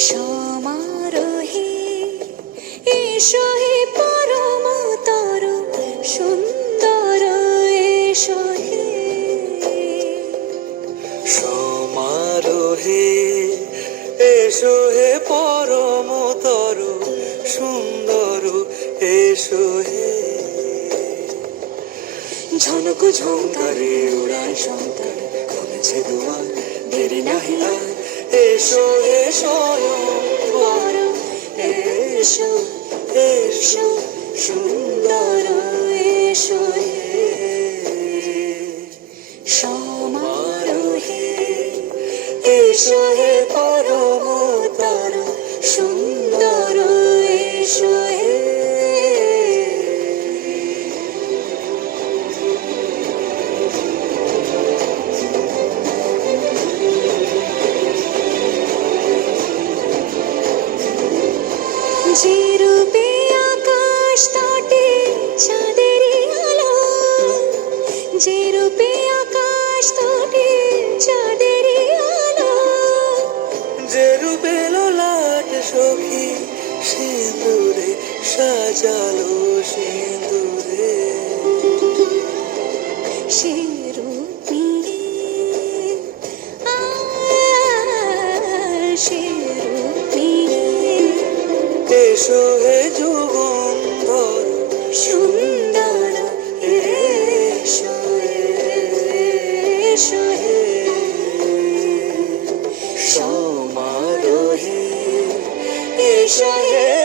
সমারোহে এসো হে পরমতর সুন্দর এসো হে সমারোহে এসো হে পরমতর সুন্দর এসো হে ঝনক ঝঙ্কারে উড়ায় শঙ্কর খুলেছে দুয়ার দেরি নাহি আর এসো হে স্বয়ংবর এসো এসো সুন্দর এসো হে সমারোহে এসো হে পরমতর সুন্দর এসো হে যে রূপে আকাশ তটে চাঁদেরই আলো যে রূপে আকাশ তটে চাঁদেরই আলো যে রূপে লোলাট সখী সিঁদুরে সাজালো সিঁদুরে সে রূপ নিয়ে সে রূপ নিয়ে এসো হে যুগন্ধর সুন্দর এসো এসো হে সমারোহে এসো হে